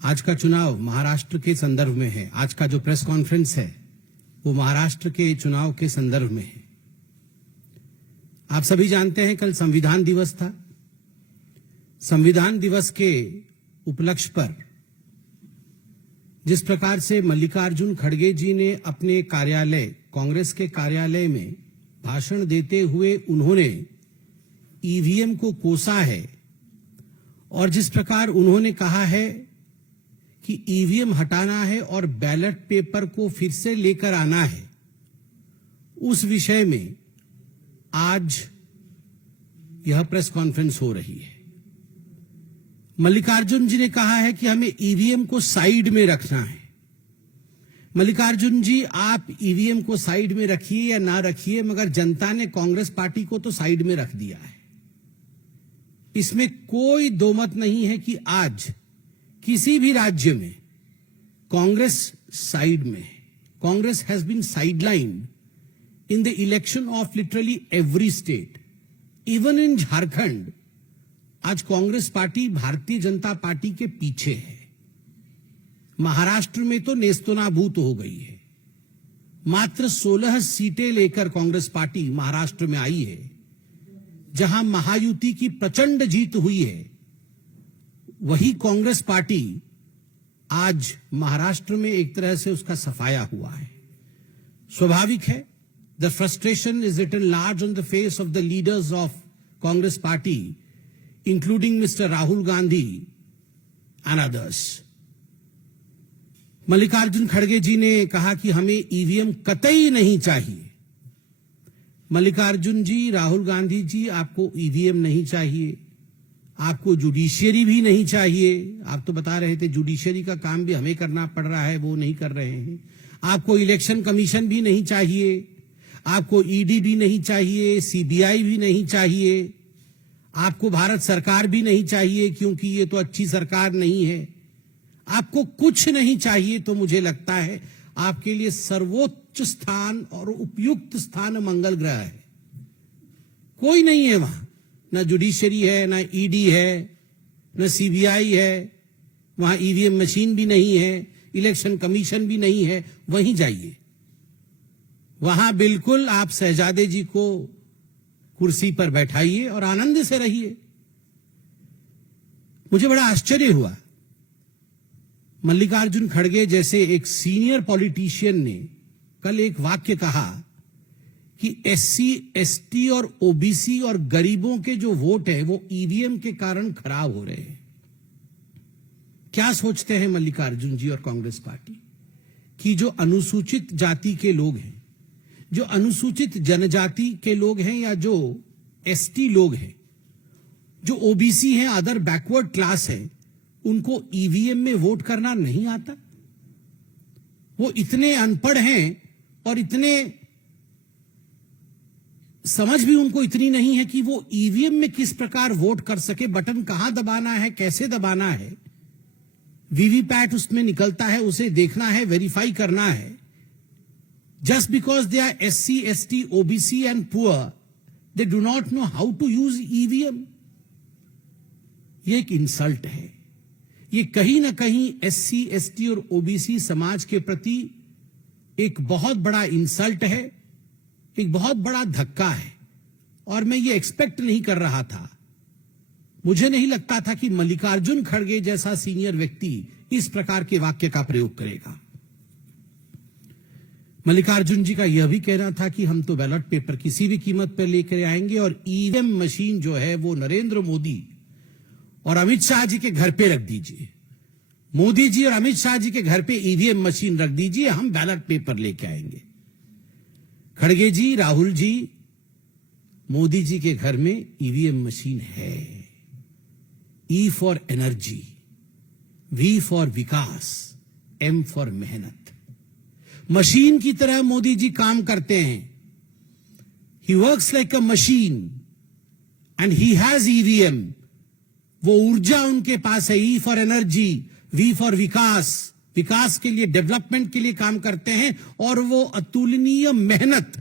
आज का चुनाव महाराष्ट्र के संदर्भ में है। आज का जो प्रेस कॉन्फ्रेंस है वो महाराष्ट्र के चुनाव के संदर्भ में है। आप सभी जानते हैं कल संविधान दिवस था। संविधान दिवस के उपलक्ष्य पर जिस प्रकार से मल्लिकार्जुन खड़गे जी ने अपने कार्यालय, कांग्रेस के कार्यालय में भाषण देते हुए उन्होंने ईवीएम को कोसा है और जिस प्रकार उन्होंने कहा है कि ईवीएम हटाना है और बैलेट पेपर को फिर से लेकर आना है, उस विषय में आज यह प्रेस कॉन्फ्रेंस हो रही है। मल्लिकार्जुन जी ने कहा है कि हमें ईवीएम को साइड में रखना है। मल्लिकार्जुन जी, आप ईवीएम को साइड में रखिए या ना रखिए, मगर जनता ने कांग्रेस पार्टी को तो साइड में रख दिया है। इसमें कोई दो मत नहीं है कि आज किसी भी राज्य में कांग्रेस साइड में है। Congress has been sidelined in the election of literally every state, even in Jharkhand. आज कांग्रेस पार्टी भारतीय जनता पार्टी के पीछे है। महाराष्ट्र में तो नेस्तनाबूत हो गई है। मात्र 16 सीटें लेकर कांग्रेस पार्टी महाराष्ट्र में आई है, जहां महायुति की प्रचंड जीत हुई है। वही कांग्रेस पार्टी आज महाराष्ट्र में एक तरह से उसका सफाया हुआ है। स्वाभाविक है, the frustration is written large on the face of the leaders of Congress party, including mister Rahul Gandhi and others. Mallikarjun खड़गे जी ने कहा कि हमें ईवीएम कतई नहीं चाहिए। मल्लिकार्जुन जी, राहुल गांधी जी, आपको ईवीएम नहीं चाहिए, आपको जुडिशियरी भी नहीं चाहिए। आप तो बता रहे थे जुडिशियरी का काम भी हमें करना पड़ रहा है, वो नहीं कर रहे हैं। आपको इलेक्शन कमीशन भी नहीं चाहिए, आपको ईडी भी नहीं चाहिए, सीबीआई भी नहीं चाहिए, आपको भारत सरकार भी नहीं चाहिए क्योंकि ये तो अच्छी सरकार नहीं है। आपको कुछ नहीं चाहिए। तो मुझे लगता है आपके लिए सर्वोच्च स्थान और उपयुक्त स्थान मंगल ग्रह है। कोई नहीं है वहां, ना जुडिशरी है, ना ईडी है, ना सीबीआई है, वहां ईवीएम मशीन भी नहीं है, इलेक्शन कमीशन भी नहीं है। वहीं जाइए, वहां बिल्कुल आप शहजादे जी को कुर्सी पर बैठाइए और आनंद से रहिए। मुझे बड़ा आश्चर्य हुआ, मल्लिकार्जुन खड़गे जैसे एक सीनियर पॉलिटिशियन ने कल एक वाक्य कहा कि एससी, एसटी और ओबीसी और गरीबों के जो वोट है वो ईवीएम के कारण खराब हो रहे हैं। क्या सोचते हैं मल्लिकार्जुन जी और कांग्रेस पार्टी कि जो अनुसूचित जाति के लोग हैं, जो अनुसूचित जनजाति के लोग हैं, या जो एसटी लोग हैं, जो ओबीसी हैं, अदर बैकवर्ड क्लास है, उनको ईवीएम में वोट करना नहीं आता? वो इतने अनपढ़ हैं और इतने समझ भी उनको इतनी नहीं है कि वो ईवीएम में किस प्रकार वोट कर सके, बटन कहां दबाना है, कैसे दबाना है, वीवीपैट उसमें निकलता है, उसे देखना है, वेरीफाई करना है। Just because they are SC, ST, OBC and poor, they do not know how to use EVM. ये एक इंसल्ट है। ये कहीं ना कहीं SC, ST और OBC समाज के प्रति एक बहुत बड़ा इंसल्ट है, एक बहुत बड़ा धक्का है। और मैं ये एक्सपेक्ट नहीं कर रहा था। मुझे नहीं लगता था कि मल्लिकार्जुन खड़गे जैसा सीनियर व्यक्ति इस प्रकार के वाक्य का प्रयोग करेगा। मल्लिकार्जुन जी का यह भी कहना था कि हम तो बैलेट पेपर किसी भी कीमत पर लेकर आएंगे और ईवीएम मशीन जो है वो नरेंद्र मोदी और अमित शाह जी के घर पे रख दीजिए। मोदी जी और अमित शाह जी के घर पे ईवीएम मशीन रख दीजिए, हम बैलेट पेपर लेके आएंगे। खड़गे जी, राहुल जी, मोदी जी के घर में ईवीएम मशीन है। E for energy, V for विकास, एम फॉर मेहनत। मशीन की तरह मोदी जी काम करते हैं। He works like a machine and he has EVM. वो ऊर्जा उनके पास है। E for energy, V for विकास, विकास के लिए, डेवलपमेंट के लिए काम करते हैं। और वो अतुलनीय मेहनत,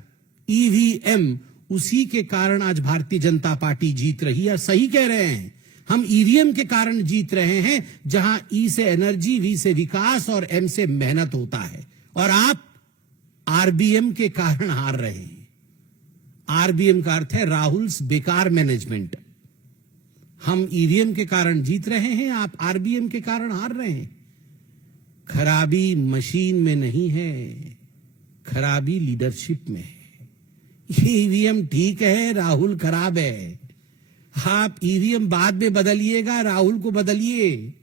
ईवीएम, उसी के कारण आज भारतीय जनता पार्टी जीत रही है। सही कह रहे हैं, हम ईवीएम के कारण जीत रहे हैं, जहां ई से एनर्जी, वी से विकास और एम से मेहनत होता है, और आप आरबीएम के कारण हार रहे हैं। आरबीएम का अर्थ है राहुल्स बेकार मैनेजमेंट। हम ईवीएम के कारण जीत रहे हैं, आप आरबीएम के कारण हार रहे हैं। खराबी मशीन में नहीं है, खराबी लीडरशिप में है। ईवीएम ठीक है, राहुल खराब है। आप ईवीएम बाद में बदलिएगा, राहुल को बदलिए।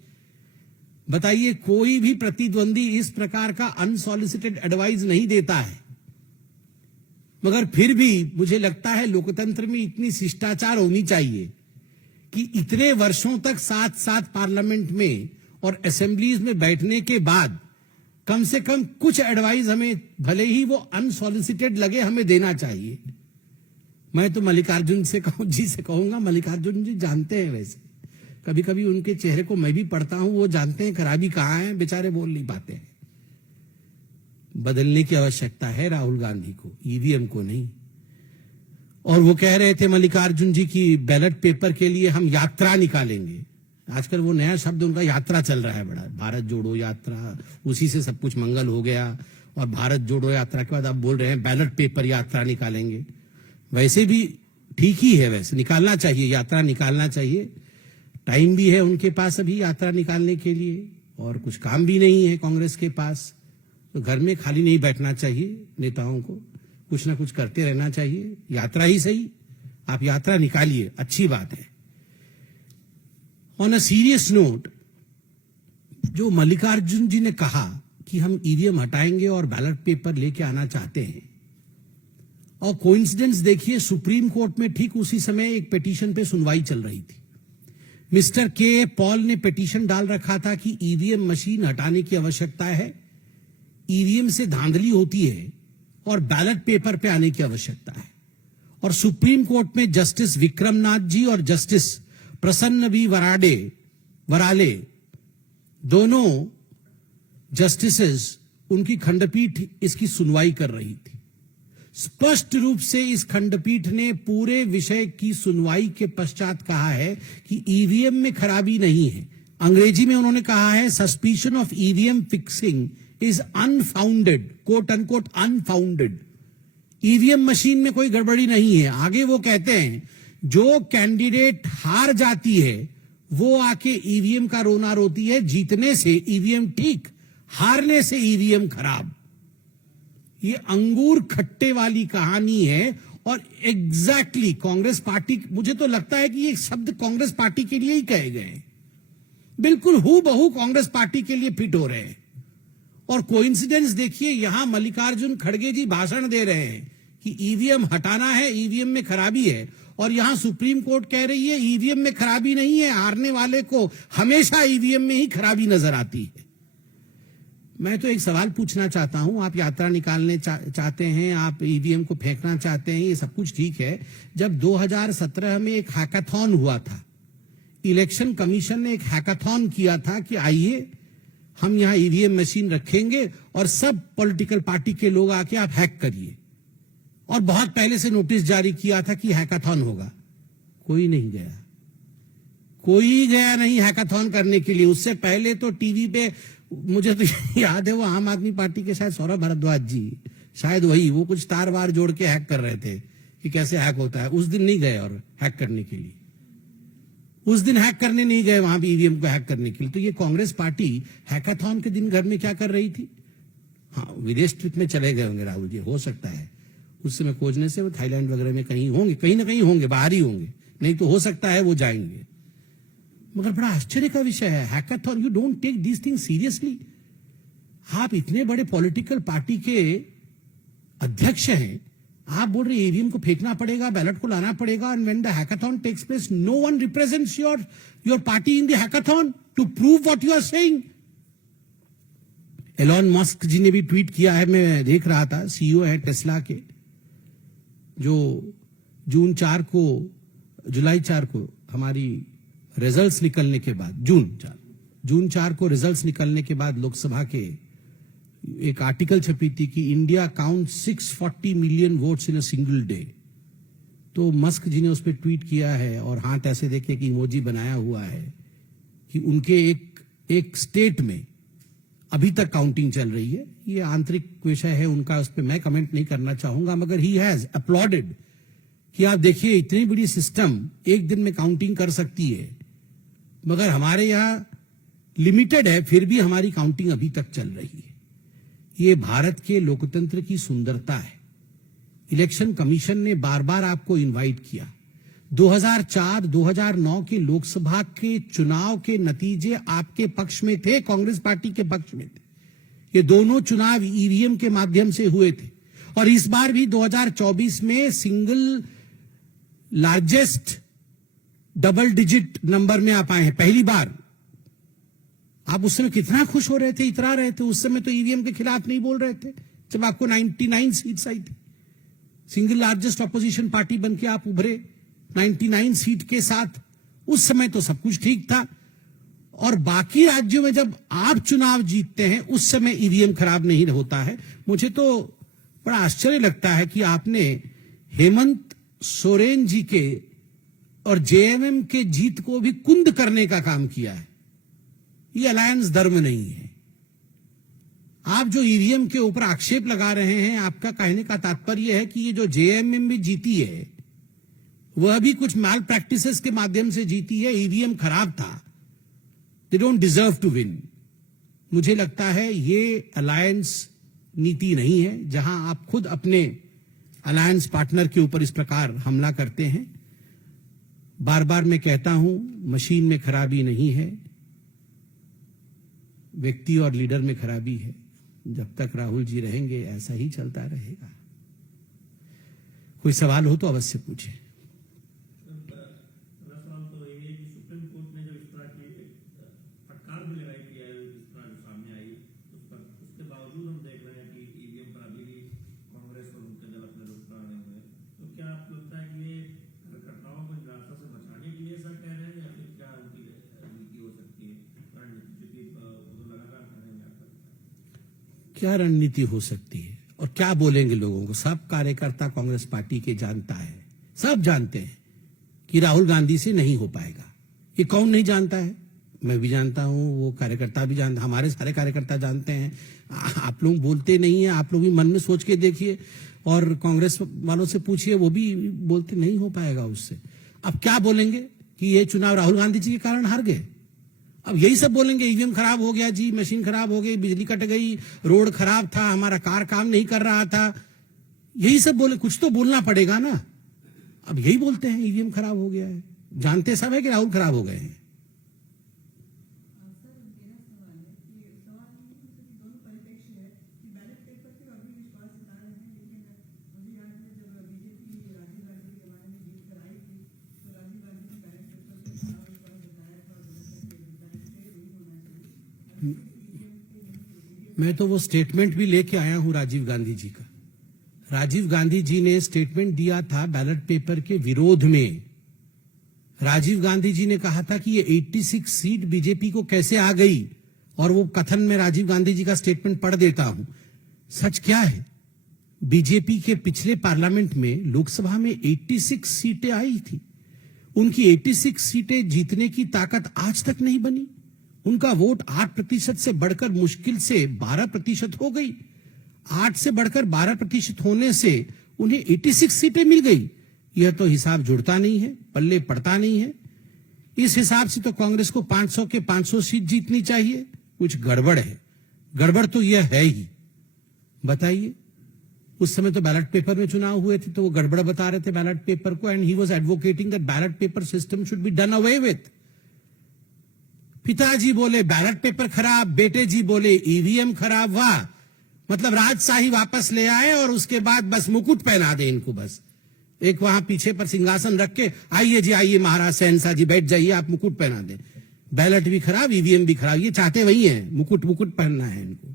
बताइए, कोई भी प्रतिद्वंदी इस प्रकार का अनसॉलिसिटेड एडवाइस नहीं देता है, मगर फिर भी मुझे लगता है लोकतंत्र में इतनी शिष्टाचार होनी चाहिए कि इतने वर्षों तक साथ साथ पार्लियामेंट में और असेंबलीज में बैठने के बाद कम से कम कुछ एडवाइस हमें, भले ही वो अनसॉलिसिटेड लगे, हमें देना चाहिए। मैं तो मल्लिकार्जुन जी से कहूंगा, मल्लिकार्जुन जी जानते हैं, वैसे कभी कभी उनके चेहरे को मैं भी पढ़ता हूं, वो जानते हैं खराबी कहां है, बेचारे बोल नहीं पाते हैं। बदलने की आवश्यकता है राहुल गांधी को, ईवीएम को नहीं। और वो कह रहे थे मल्लिकार्जुन जी की बैलेट पेपर के लिए हम यात्रा निकालेंगे। आजकल वो नया शब्द उनका यात्रा चल रहा है बड़ा, भारत जोड़ो यात्रा, उसी से सब कुछ मंगल हो गया। और भारत जोड़ो यात्रा के बाद आप बोल रहे हैं बैलेट पेपर यात्रा निकालेंगे। वैसे भी ठीक ही है, वैसे निकालना चाहिए, यात्रा निकालना चाहिए। टाइम भी है उनके पास अभी यात्रा निकालने के लिए, और कुछ काम भी नहीं है कांग्रेस के पास। तो घर में खाली नहीं बैठना चाहिए, नेताओं को कुछ ना कुछ करते रहना चाहिए। यात्रा ही सही, आप यात्रा निकालिए, अच्छी बात है। ऑन अ सीरियस नोट, जो मल्लिकार्जुन जी ने कहा कि हम ईवीएम हटाएंगे और बैलेट पेपर लेके आना चाहते हैं, और कोइंसिडेंस देखिए, सुप्रीम कोर्ट में ठीक उसी समय एक पिटीशन पे सुनवाई चल रही थी। मिस्टर के पॉल ने पिटीशन डाल रखा था कि ईवीएम मशीन हटाने की आवश्यकता है, ईवीएम से धांधली होती है और बैलेट पेपर पे आने की आवश्यकता है। और सुप्रीम कोर्ट में जस्टिस विक्रमनाथ जी और जस्टिस प्रसन्न बी वराले, दोनों जस्टिसेस, उनकी खंडपीठ इसकी सुनवाई कर रही थी। स्पष्ट रूप से इस खंडपीठ ने पूरे विषय की सुनवाई के पश्चात कहा है कि ईवीएम में खराबी नहीं है। अंग्रेजी में उन्होंने कहा है, suspicion of EVM fixing is unfounded, quote unquote unfounded. EVM machine में कोई गड़बड़ी नहीं है। आगे वो कहते हैं, जो कैंडिडेट हार जाती है वो आके ईवीएम का रोना रोती है। जीतने से ईवीएम ठीक, हारने से ईवीएम खराब। ये अंगूर खट्टे वाली कहानी है। और एग्जैक्टली कांग्रेस पार्टी, मुझे तो लगता है कि ये शब्द कांग्रेस पार्टी के लिए ही कहे गए, बिल्कुल हूबहू कांग्रेस पार्टी के लिए फिट हो रहे हैं। और कोइंसिडेंस देखिए, यहां मल्लिकार्जुन खड़गे जी भाषण दे रहे हैं कि ईवीएम हटाना है, ईवीएम में खराबी है, और यहां सुप्रीम कोर्ट कह रही है ईवीएम में खराबी नहीं है, हारने वाले को हमेशा ईवीएम में ही खराबी नजर आती है। मैं तो एक सवाल पूछना चाहता हूं, आप यात्रा निकालने चाहते हैं, आप ईवीएम को फेंकना चाहते हैं, ये सब कुछ ठीक है। जब 2017 में एक हैकाथॉन हुआ था, इलेक्शन कमीशन ने एक हैकाथॉन किया था कि आइए हम यहां ईवीएम मशीन रखेंगे और सब पॉलिटिकल पार्टी के लोग आके आप हैक करिए, और बहुत पहले से नोटिस जारी किया था कि हैकाथॉन होगा। कोई नहीं गया, कोई गया नहीं हैकाथॉन करने के लिए। उससे पहले तो टीवी पे, मुझे तो याद है, वो आम आदमी पार्टी के शायद सौरभ भारद्वाज जी, शायद वही, वो कुछ तार वार जोड़ के हैक कर रहे थे कि कैसे हैक होता है। उस दिन नहीं गए और हैक करने के लिए, उस दिन हैक करने नहीं गए वहां भी ईवीएम को हैक करने के लिए। तो ये कांग्रेस पार्टी हैकाथॉन के दिन घर में क्या कर रही थी? हाँ, विदेश ट्रिप में चले गए होंगे राहुल जी, हो सकता है उस समय खोजने से वो थाईलैंड वगैरह में कहीं होंगे, कहीं ना कहीं होंगे, बाहर ही होंगे, नहीं तो हो सकता है वो जाएंगे। मगर बड़ा आश्चर्य का विषय है, hackathon, you don't take this thing seriously. आप इतने बड़े पॉलिटिकल पार्टी के अध्यक्ष हैं, आप बोल रहे ईवीएम को फेंकना पड़ेगा, बैलेट को लाना पड़ेगा, and when the hackathon takes place no one represents your party in the hackathon to prove what you are saying. Elon Musk ji ने भी ट्वीट किया है, मैं देख रहा था, सीईओ है टेस्ला के, जो जुलाई 4 को हमारी रिजल्ट्स निकलने के बाद, जून 4 को रिजल्ट्स निकलने के बाद लोकसभा के एक आर्टिकल छपी थी कि India count 640 million votes in a single day. तो मस्क जी ने उस पर ट्वीट किया है और हाथ ऐसे देखे कि इमोजी बनाया हुआ है कि उनके एक स्टेट में अभी तक काउंटिंग चल रही है। ये आंतरिक विषय है उनका, उस पर मैं कमेंट नहीं करना चाहूंगा, मगर ही हैज अपलॉडेड कि आप देखिए इतनी बड़ी सिस्टम एक दिन में काउंटिंग कर सकती है, मगर हमारे यहां लिमिटेड है, फिर भी हमारी काउंटिंग अभी तक चल रही है। ये भारत के लोकतंत्र की सुंदरता है। इलेक्शन कमीशन ने बार बार आपको इनवाइट किया। 2004-2009 के लोकसभा के चुनाव के नतीजे आपके पक्ष में थे, कांग्रेस पार्टी के पक्ष में थे। ये दोनों चुनाव ईवीएम के माध्यम से हुए थे और इस बार भी 2024 में single largest double digit number में आप आए हैं पहली बार। आप उस समय कितना खुश हो रहे थे, इतरा रहे थे। उस समय तो ईवीएम के खिलाफ नहीं बोल रहे थे जब आपको 99 सीट्स आई थी। सिंगल लार्जेस्ट ऑपोजिशन पार्टी बन के आप उभरे 99 सीट के साथ। उस समय तो सब कुछ ठीक था। और बाकी राज्यों में जब आप चुनाव जीतते हैं उस समय ईवीएम खराब नहीं होता है। मुझे तो बड़ा आश्चर्य लगता है कि आपने हेमंत सोरेन जी के और जेएमएम के जीत को भी कुंद करने का काम किया है। ये अलायंस धर्म नहीं है। आप जो ईवीएम के ऊपर आक्षेप लगा रहे हैं, आपका कहने का तात्पर्य है कि ये जो जेएमएम भी जीती है वह भी कुछ माल प्रैक्टिसेस के माध्यम से जीती है, ईवीएम खराब था, they don't deserve to win. मुझे लगता है ये अलायंस नीति नहीं है जहां आप खुद अपने अलायंस पार्टनर के ऊपर इस प्रकार हमला करते हैं। बार बार मैं कहता हूं, मशीन में खराबी नहीं है, व्यक्ति और लीडर में खराबी है। जब तक राहुल जी रहेंगे ऐसा ही चलता रहेगा। कोई सवाल हो तो अवश्य पूछें। क्या रणनीति हो सकती है और क्या बोलेंगे लोगों को? सब कार्यकर्ता कांग्रेस पार्टी के जानता है, सब जानते हैं कि राहुल गांधी से नहीं हो पाएगा। ये कौन नहीं जानता है? मैं भी जानता हूं, वो कार्यकर्ता भी जानता, हमारे सारे कार्यकर्ता जानते हैं। आप लोग बोलते नहीं है, आप लोग भी मन में सोच के देखिए और कांग्रेस वालों से पूछिए, वो भी बोलते नहीं हो पाएगा उससे। अब क्या बोलेंगे कि ये चुनाव राहुल गांधी जी के कारण हार गए? अब यही सब बोलेंगे, ईवीएम खराब हो गया जी, मशीन खराब हो गई, बिजली कट गई, रोड खराब था, हमारा कार काम नहीं कर रहा था। यही सब बोले, कुछ तो बोलना पड़ेगा ना। अब यही बोलते हैं ईवीएम खराब हो गया है, जानते सब है कि राहुल खराब हो गए हैं। मैं तो वो स्टेटमेंट भी लेके आया हूं राजीव गांधी जी का। राजीव गांधी जी ने स्टेटमेंट दिया था बैलेट पेपर के विरोध में। राजीव गांधी जी ने कहा था कि ये 86 सीट बीजेपी को कैसे आ गई, और वो कथन में राजीव गांधी जी का स्टेटमेंट पढ़ देता हूं। सच क्या है? बीजेपी के पिछले पार्लियामेंट में लोकसभा में 86 सीटें आई थी। उनकी 86 सीटें जीतने की ताकत आज तक नहीं बनी। उनका वोट 8% से बढ़कर मुश्किल से 12% हो गई। 8 से बढ़कर 12% होने से उन्हें 86 सीटें मिल गई। यह तो हिसाब जुड़ता नहीं है, पल्ले पड़ता नहीं है। इस हिसाब से तो कांग्रेस को 500 के 500 सीट जीतनी चाहिए। कुछ गड़बड़ है। गड़बड़ तो यह है ही। बताइए, उस समय तो बैलेट पेपर में चुनाव हुए थे तो वो गड़बड़ बता रहे थे बैलेट पेपर को, and he was advocating that ballot paper system should be done away with. पिताजी बोले बैलेट पेपर खराब, बेटे जी बोले ईवीएम खराब। वाह, मतलब राजशाही वापस ले आए और उसके बाद बस मुकुट पहना दे इनको। बस एक वहां पीछे पर सिंहासन रख के, आइए जी आइए महाराज शहनशाह जी बैठ जाइए, आप मुकुट पहना दें। बैलेट भी खराब, ईवीएम भी खराब, ये चाहते वही है, मुकुट मुकुट पहनना है इनको।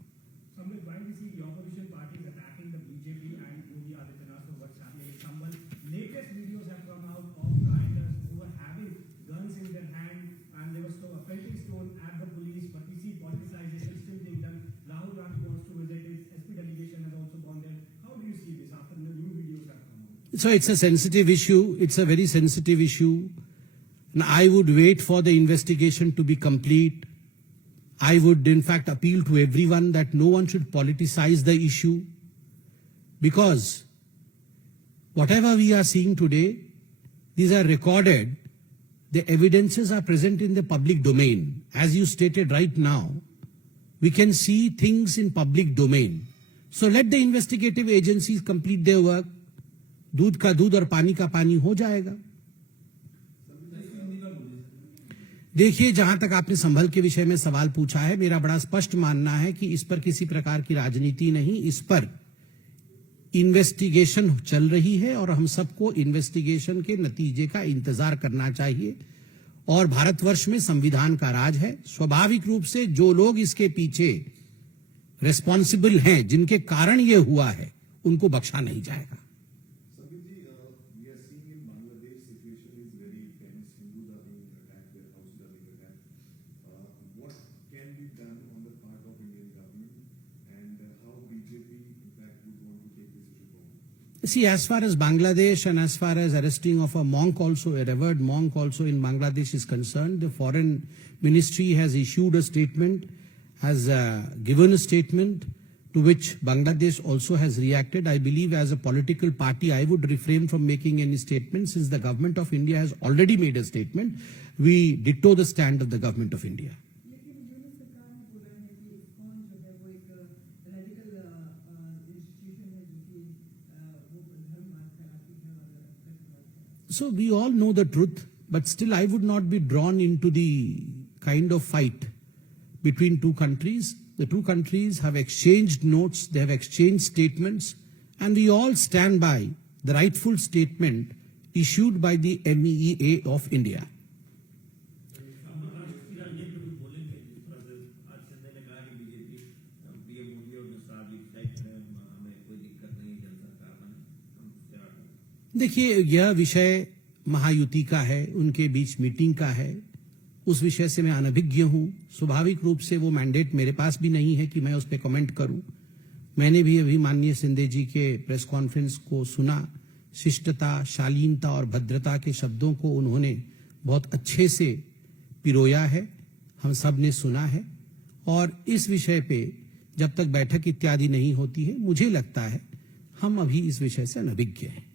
So it's a sensitive issue. It's a very sensitive issue. And I would wait for the investigation to be complete. I would, in fact, appeal to everyone that no one should politicize the issue, because whatever we are seeing today, these are recorded. The evidences are present in the public domain. As you stated right now, we can see things in public domain. So let the investigative agencies complete their work. दूध का दूध और पानी का पानी हो जाएगा. देखिए, जहां तक आपने संभल के विषय में सवाल पूछा है, मेरा बड़ा स्पष्ट मानना है कि इस पर किसी प्रकार की राजनीति नहीं, इस पर इन्वेस्टिगेशन चल रही है और हम सबको इन्वेस्टिगेशन के नतीजे का इंतजार करना चाहिए. और भारतवर्ष में संविधान का राज है. स्वाभाविक रूप से जो लोग इसके पीछे रिस्पॉन्सिबल हैं, जिनके कारण ये हुआ है, उनको बख्शा नहीं जाएगा. See, as far as Bangladesh and as far as arresting of a monk also, a revered monk also in Bangladesh is concerned, the foreign ministry has issued a statement, has given a statement to which Bangladesh also has reacted. I believe as a political party, I would refrain from making any statement since the government of India has already made a statement. We ditto the stand of the government of India. So we all know the truth, but still I would not be drawn into the kind of fight between two countries. The two countries have exchanged notes, they have exchanged statements, and we all stand by the rightful statement issued by the MEEA of India. देखिए, यह विषय महायुति का है, उनके बीच meeting का है. उस विषय से मैं अनभिज्ञ हूं. स्वाभाविक रूप से वो मैंडेट मेरे पास भी नहीं है कि मैं उस पर कमेंट करूं. मैंने भी अभी माननीय शिंदे जी के प्रेस कॉन्फ्रेंस को सुना. शिष्टता, शालीनता और भद्रता के शब्दों को उन्होंने बहुत अच्छे से पिरोया है, हम सब ने सुना है. और इस विषय पे जब तक बैठक इत्यादि नहीं होती है, मुझे लगता है हम अभी इस विषय से अनभिज्ञ हैं.